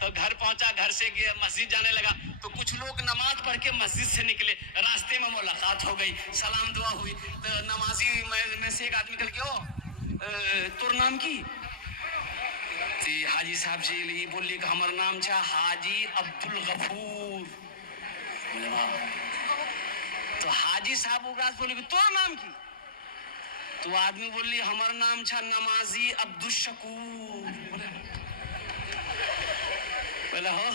تو گھر پہنچا, گھر سے گیا مسجد جانے لگا تو کچھ لوگ نماز پڑھ کے مسجد سے نکلے, راستے میں ملاقات ہو گئی, سلام دعا ہوئی تو نمازی میں سے ایک آدمی نکل کے تور نام کی تی حاجی صاحب جی لی بولی کہ ہمار نام چھا حاجی عبدالغفور. بولے واہ. تو حاجی صاحب اگراز بولی کہ تور نام کی, تو آدمی بولی ہمار نام چھا نمازی عبدالشکور. بولے ہو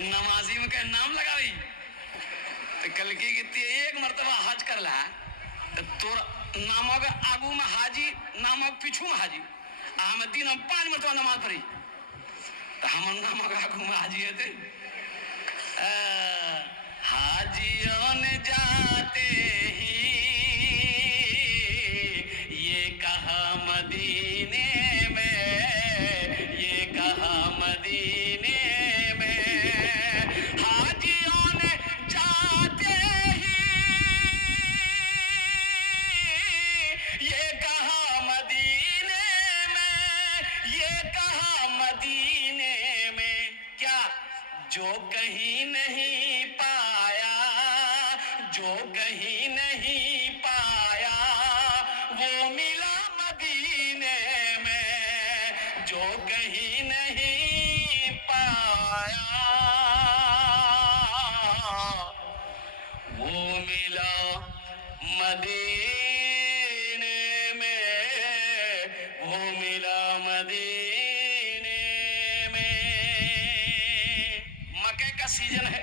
نمازی میں کہ نام لگاوی تو کل کی کہتی ہے ایک مرتبہ حج کر لہا تو ناموں کے آگو میں حاجی, ناموں کے پیچھو میں حاجی, احمد دین ہم 5 مرتبہ نماز پڑھی تو ہم ناموں کے آگو میں حاجی ہے تھے. حاجیوں نے جاتے ہی یہ کہا مدینے میں, یہ کہا مدینے میں, حاجیوں نے جاتے ہی یہ کہا مدینے میں, یہ کہا مدینے میں کیا جو کہیں نہیں پایا, جو کہیں نہیں پایا وہ ملا مدینے میں, جو کہیں نہیں پایا وہ ملا مدینے میں, وہ ملا مدینے میں. مکے کا سیزن ہے,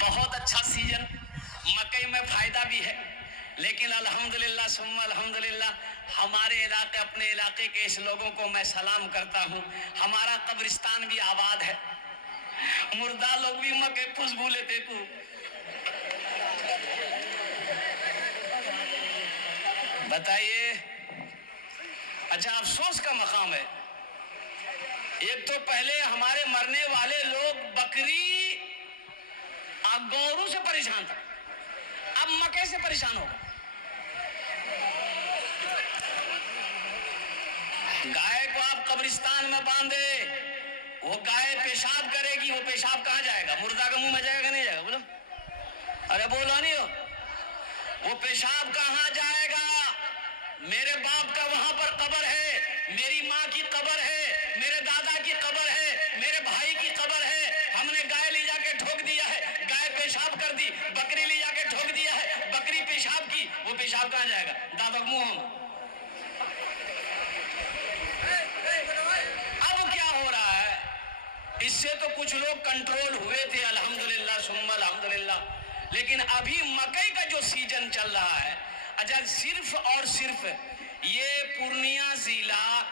بہت اچھا سیزن, مکئی میں فائدہ بھی ہے, لیکن الحمدللہ ثم الحمدللہ ہمارے علاقے, اپنے علاقے کے اس لوگوں کو میں سلام کرتا ہوں. ہمارا قبرستان بھی آباد ہے, مردہ لوگ بھی مکے پوس بھولے تھے کو. بتائیے, اچھا افسوس کا مقام ہے. ایک تو پہلے ہمارے مرنے والے لوگ بکری گورو سے پریشان تھا, اب مکے سے پریشان ہوگا. گائے کو آپ قبرستان میں باندھے, وہ گائے پیشاب کرے گی, وہ پیشاب کہاں جائے گا؟ مردہ کے منہ میں جائے گا نہیں جائے گا؟ بولو, ارے بولو نہیں ہو. وہ پیشاب کہاں جائے گا؟ میرے باپ کا وہاں پر قبر ہے, میری ماں کی قبر ہے, میرے دادا کی قبر ہے, میرے بھائی کی قبر ہے. ہم نے گائے لے جا کے ٹھوک دیا ہے, گائے پیشاب کر دی, بکری لے جا کے ٹھوک دیا ہے, بکری پیشاب کی, وہ پیشاب کہاں جائے گا؟ دادا کے منہ میں. اب کیا ہو رہا ہے؟ اس سے تو کچھ لوگ کنٹرول ہوئے تھے الحمدللہ ثم الحمدللہ, لیکن ابھی مکئی کا جو سیزن چل رہا ہے, اچھا صرف اور صرف یہ پورنیہ ضلع,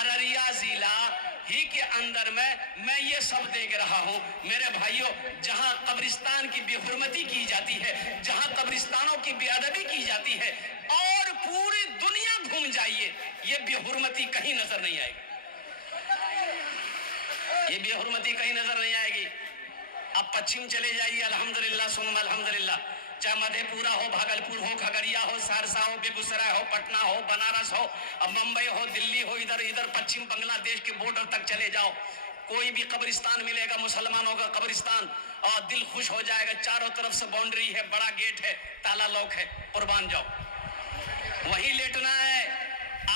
ارریہ ضلع ہی کے اندر میں یہ سب دیکھ رہا ہوں میرے بھائیوں. جہاں قبرستان کی بے حرمتی کی جاتی ہے, جہاں قبرستانوں کی بے ادبی کی جاتی ہے, اور پوری دنیا گھوم جائیے یہ بے حرمتی کہیں نظر نہیں آئے گی, یہ بے حرمتی کہیں نظر نہیں آئے گی. اب پچھم چلے جائیے الحمدللہ ثم الحمدللہ, چاہے مدھے پورا ہو, بھاگلپور ہو, کھگڑیا ہو, سہرسہ ہو, بیگوسرائے ہو, پٹنہ ہو, بنارس ہو, اب ممبئی ہو, دلی ہو, ادھر پچھم بنگلہ دیش کے بارڈر تک چلے جاؤ, کوئی بھی قبرستان ملے گا مسلمانوں کا قبرستان, اور دل خوش ہو جائے گا. چاروں طرف سے باؤنڈری ہے, بڑا گیٹ ہے, تالا لاک ہے, قربان جاؤ, وہی لیٹنا ہے.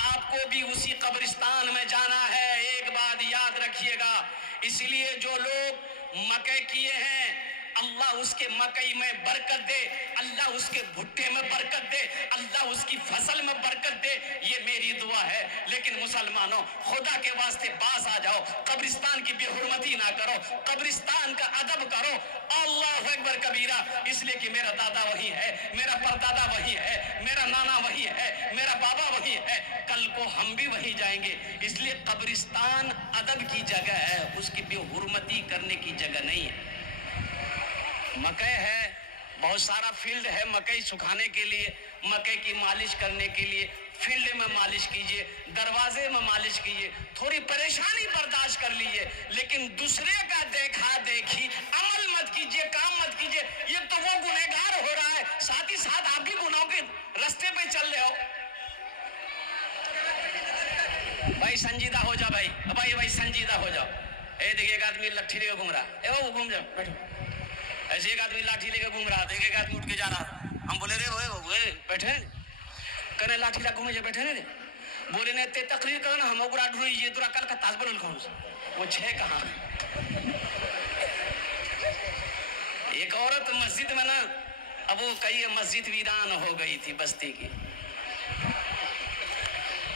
آپ کو بھی اسی قبرستان میں جانا ہے. ایک بات یاد رکھیے گا, اس لیے جو لوگ مکے کیے ہیں, اللہ اس کے مکئی میں برکت دے, اللہ اس کے بھٹے میں برکت دے, اللہ اس کی فصل میں برکت دے, یہ میری دعا ہے. لیکن مسلمانوں, خدا کے واسطے باز آ جاؤ, قبرستان کی بے حرمتی نہ کرو, قبرستان کا ادب کرو. اللہ اکبر کبیرہ, اس لیے کہ میرا دادا وہی ہے, میرا پردادا وہی ہے, میرا نانا وہی ہے, میرا بابا وہی ہے, کل کو ہم بھی وہی جائیں گے. اس لیے قبرستان ادب کی جگہ ہے, اس کی بے حرمتی کرنے کی جگہ نہیں ہے. مکئی ہے, بہت سارا فیلڈ ہے مکئی سکھانے کے لیے, مکئی کی مالش کرنے کے لیے فیلڈ میں مالش کیجئے, دروازے میں مالش کیجئے, تھوڑی پریشانی برداشت کر لیجئے, لیکن دوسرے کا دیکھا دیکھی عمل مت کیجئے, کام مت کیجئے. یہ تو وہ گنہگار ہو رہا ہے, ساتھ ہی ساتھ آپ بھی گناہوں کے رستے پہ چل رہے ہو. بھائی سنجیدہ ہو جا, بھائی लाठी लेके घूम रहा, ए वो घूम जाओ बैठो। ऐसे एक आदमी लाठी लेके घूम रहा था, एक आदमी उठ के जा रहा था। हम बोले रे ओए बैठे कने लाठी ला घूमे जे बैठे रे। बोले ने ते तकरीर करो ना, हम ओकरा ढूंढ ये तोरा कल का ताज बोल कौन वो छे कहां। एक औरत मस्जिद में ना, अब वो कई मस्जिद वीरान हो गई थी बस्ती की,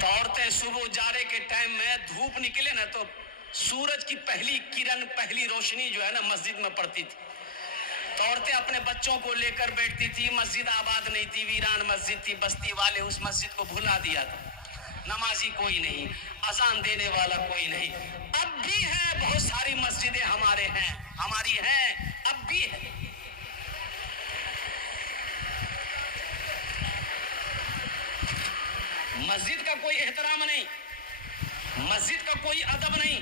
तो औरतें सुबह उजाड़े के टाइम में धूप निकले ना तो सूरज की पहली किरण, पहली रोशनी जो है ना मस्जिद में पड़ती थी, तो औरतें अपने बच्चों को लेकर बैठती थी। मस्जिद आबाद नहीं थी, वीरान मस्जिद थी। बस्ती वाले उस मस्जिद को भुला दिया था, नमाजी कोई नहीं, अजान देने वाला कोई नहीं। अब भी है, बहुत सारी मस्जिदें हमारे हैं, हमारी हैं, अब भी है। मस्जिद का कोई एहतराम नहीं, मस्जिद का कोई अदब नहीं।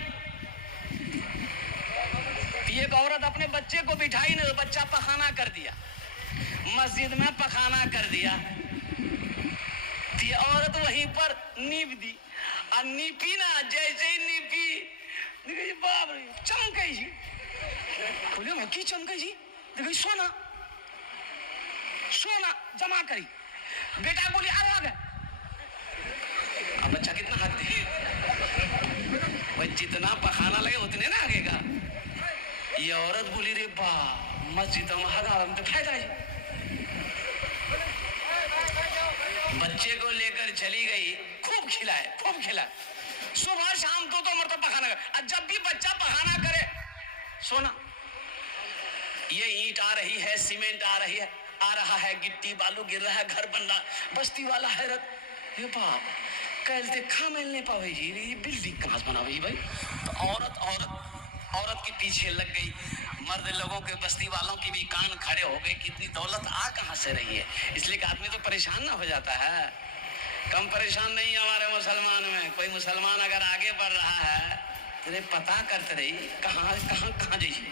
एक औरत अपने बच्चे को बिठाई ना, बच्चा पखाना कर दिया, मस्जिद में पखाना कर दिया। ये औरत वहीं पर नीप दी, और नीपी ना, जैसे ही नीपी बाप रे चमके जी। बोले मक्की चमके जी, देखो सोना सोना जमा करी। बेटा बोले अलग है। अब बच्चा कितना हद है, भाई जितना पखाना लगे उतने ना आगेगा। ये औरत बोली रे बा मस्जिद में हजाम तो फायदा है। बच्चे को लेकर चली गई, खूब खिलाए, सुबह शाम दो मरतबा पखाना करे। और जब भी बच्चा पखाना करे सोना, ये ईंट आ रही है, सीमेंट आ रहा है, गिट्टी बालू गिर रहा है, घर बन रहा। बस्ती वाला हैरत, ये बाप कल देखा मिलने पावे जी, ये बिल्डिंग कहाँ से बनावे भाई। तो औरत के पीछे लग गई। मर्द लोगों के, बस्ती वालों की भी कान खड़े हो गए कि इतनी दौलत आ कहाँ से रही है। इसलिए कि आदमी तो परेशान ना हो जाता है। कम परेशान नहीं हमारे मुसलमान में। कोई मुसलमान अगर आगे बढ़ रहा है तो पता करते रही कहाँ जाइए।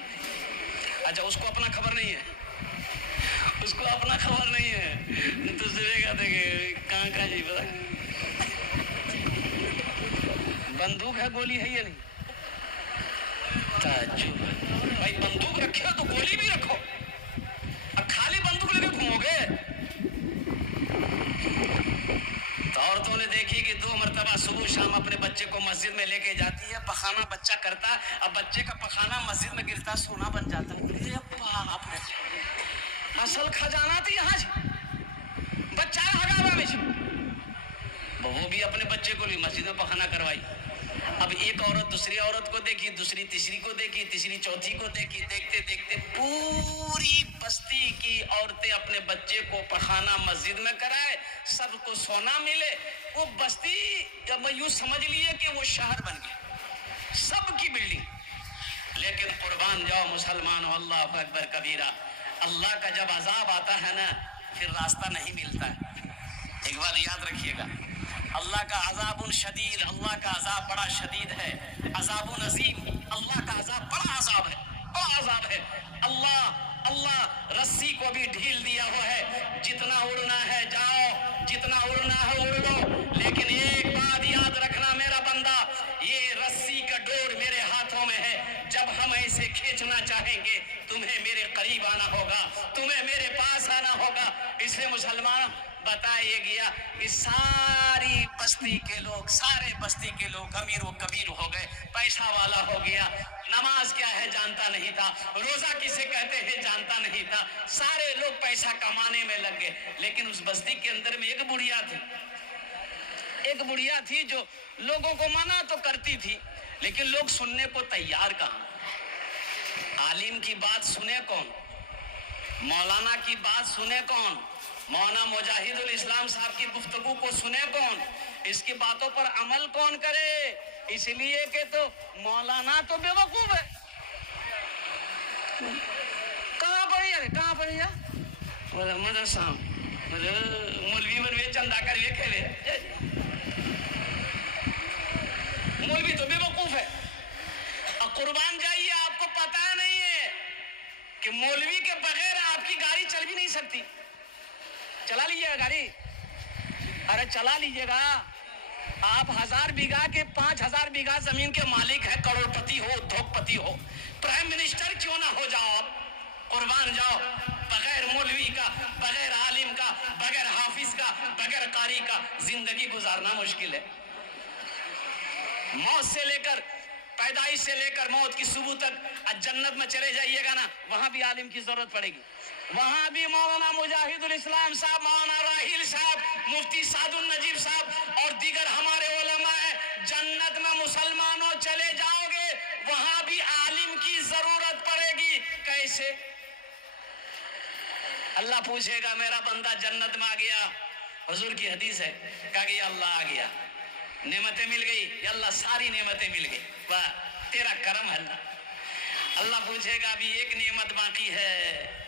अच्छा उसको अपना खबर नहीं है, उसको अपना खबर नहीं है, दूसरे का देखे कहाँ जाइए पता। बंदूक है, गोली है, ये नहीं ताज्जुब भाई। बंदूक रखे हो तो गोली भी रखो, अब खाली बंदूक लेके घूमोगे। तो औरतों ने देखी कि 2 मरतबा सुबह शाम अपने बच्चे को मस्जिद में लेके जाती है, पखाना बच्चा करता, अब बच्चे का पखाना मस्जिद में गिरता, सोना बन जाता है। बाप रे, असल खजाना थी यहाँ बच्चा हगावा में। वो भी अपने बच्चे को ली मस्जिद में पखाना करवाई। अब एक औरत दूसरी औरत को देखी, दूसरी तीसरी को देखी, तीसरी चौथी को देखी। देखते देखते पूरी बस्ती की औरतें अपने बच्चे को पखाना मस्जिद में कराए, सबको सोना मिले। वो बस्ती जब यूं समझ लिए कि वो शहर बन गया, सबकी बिल्डिंग। लेकिन कुर्बान जाओ मुसलमान, अल्लाह अकबर कबीरा। अल्लाह का जब अजाब आता है ना, फिर रास्ता नहीं मिलता है। एक बात याद रखिएगा, अल्लाह का अज़ाबुन शदीद, अल्लाह का अज़ाब बड़ा शदीद है। अज़ाबुन अज़ीम, अल्लाह का अज़ाब बड़ा अज़ाब है, बड़ा अज़ाब है। अल्लाह रस्सी को भी ढील दिया हुआ है, जितना उड़ना है जाओ, जितना उड़ना है उड़ लो। लेकिन एक बात याद रखना मेरा बंदा, ये रस्सी का डोर मेरे हाथों में है। जब हम ऐसे खींचना चाहेंगे, तुम्हें मेरे करीब आना होगा, तुम्हें मेरे पास आना होगा। इसलिए मुसलमान बताया गया कि सारी बस्ती के लोग, सारे बस्ती के लोग अमीर व कबीर हो गए, पैसा वाला हो गया। नमाज क्या है जानता नहीं था, रोजा किसे कहते हैं जानता नहीं था। सारे लोग पैसा कमाने में लग गए। लेकिन उस बस्ती के अंदर में एक बुढ़िया थी जो लोगों को मना तो करती थी, लेकिन लोग सुनने को तैयार कहाँ। आलिम की बात सुने कौन, मौलाना की बात सुने कौन, मौलाना मुजाहिदुल इस्लाम साहब की गुफ्तगू को सुने कौन, इसकी बातों पर अमल कौन करे। इसलिए कि तो मौलाना तो बेवकूफ है। कहाँ पढ़ी जा मदरसा मौलवी बनवे, चंदा करवे, खेले। मौलवी तो बेवकूफ है। और कुर्बान जाइए, आपको पता नहीं है कि मौलवी के बगैर आपकी गाड़ी चल भी नहीं सकती। चला लीजिएगा गाड़ी, अरे चला लीजिएगा, آپ 1000 बीघा के 5000 बीघा जमीन के मालिक हैं, करोड़पति हो, उद्योगपति हो, प्राइम मिनिस्टर क्यों ना हो जाओ आप, कुर्बान जाओ। बगैर मौलवी का, बगैर आलिम का, बगैर हाफिज का, बगैर कारी का जिंदगी गुजारना मुश्किल है। मौत से लेकर, पैदाइश से लेकर मौत की सुबह तक जन्नत में चले जाइएगा ना, वहां भी आलिम की जरूरत पड़ेगी। वहां भी मौलाना मुजाहिदुल इस्लाम साहब, मौलाना राहिल साहब, मुफ्ती सादुल नजीब साहब और दीगर हमारे उलमा है। जन्नत में मुसलमानों चले जाओगे, वहां भी आलिम की जरूरत पड़ेगी। कैसे? अल्लाह पूछेगा मेरा बंदा जन्नत में आ गया, हुजूर की हदीस है, कहा कि अल्लाह आ गया, नेमतें मिल गई, अल्लाह सारी नेमतें मिल गई, वाह तेरा करम है अल्लाह। अल्लाह पूछेगा अभी एक नेमत बाकी है।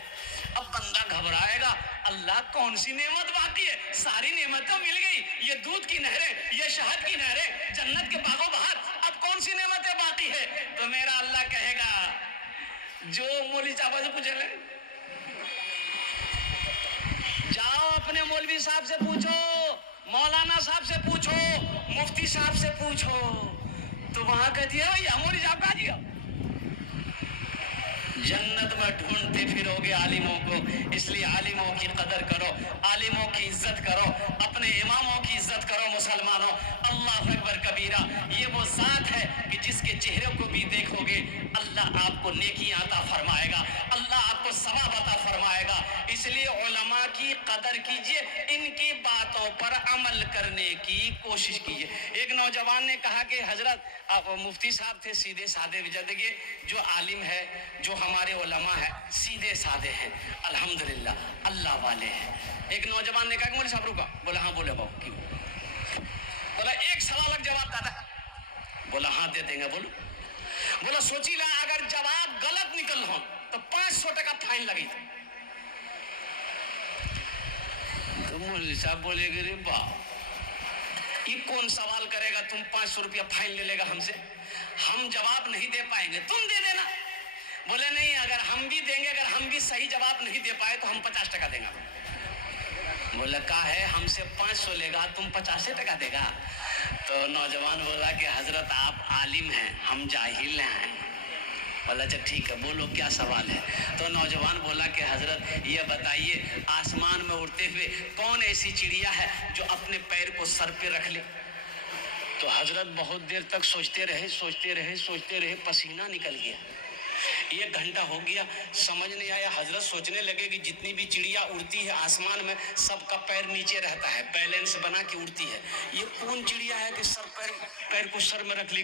अब बंदा घबराएगा, अल्लाह कौन सी नेमत बाकी है? सारी नेमतें मिल गई, ये दूध की नहरें, ये शहद की नहरें, जन्नत के बागों बहार, अब कौन सी नेमतें बाकी है? तो मेरा अल्लाह कहेगा जो मौलवी साहब से पूछे ले, जाओ अपने मौलवी साहब से पूछो, मौलाना साहब से पूछो, मुफ्ती साहब से पूछो। तो वहां कहती है भैया मौलवी साहब कहा दिया। जन्नत में ढूंढते फिरोगे आलिमों को, इसलिए आलिमों की कदर करो, आलिमों की इज्जत करो, अपने इमामों की इज्जत करो मुसलमानों। अल्लाह अकबर कबीरा, ये वो जात है कि जिसके चेहरे को भी देखोगे अल्लाह आपको नेकी अता फरमाएगा, अल्लाह आपको सवाब अता फरमाएगा। इसलिए उलमा की कदर कीजिए, इनकी बातों पर अमल करने की कोशिश कीजिए। एक नौजवान ने कहा कि हजरत मुफ्ती साहब थे सीधे साधे, देखिए जो आलिम है, जो हमारे उलमा है सीधे साधे हैं, अल्हम्दुलिल्लाह अल्लाह वाले हैं। एक नौजवान ने कहा कि मौलवी साहब रुका, बोला हाँ बोले बाबू क्यों? बोला एक सवाल जवाब दादा। बोला हाँ दे देंगे, बोलो। बोला सोची ला अगर जवाब गलत निकल हो तो 500 टका फाइन लगी थी। तो मौलवी साहब बोले रे वाह, ये कौन सवाल करेगा, तुम 500 रुपया फाइन ले लेगा हमसे, हम जवाब नहीं दे पाएंगे, तुम दे देना। बोले नहीं, अगर हम भी देंगे, अगर हम भी सही जवाब नहीं दे पाए तो हम 50 टका देंगे। बोला का है हमसे 500 लेगा, तुम 50 टका देगा? तो नौजवान बोला कि हजरत आप आलिम हैं, हम जाहिल हैं। बोला अच्छा ठीक है, बोलो क्या सवाल है? तो नौजवान बोला कि हजरत ये बताइए, आसमान में उड़ते हुए कौन ऐसी चिड़िया है जो अपने पैर को सर पे रख ले? तो हजरत बहुत देर तक सोचते रहे, पसीना निकल गया। 1 घंटा हो गया, समझ नहीं आया। हजरत सोचने लगे कि जितनी भी चिड़िया उड़ती है आसमान में सबका पैर नीचे रहता है, बैलेंस बना के उड़ती है, ये कौन चिड़िया है कि पैर को सर में रख ली?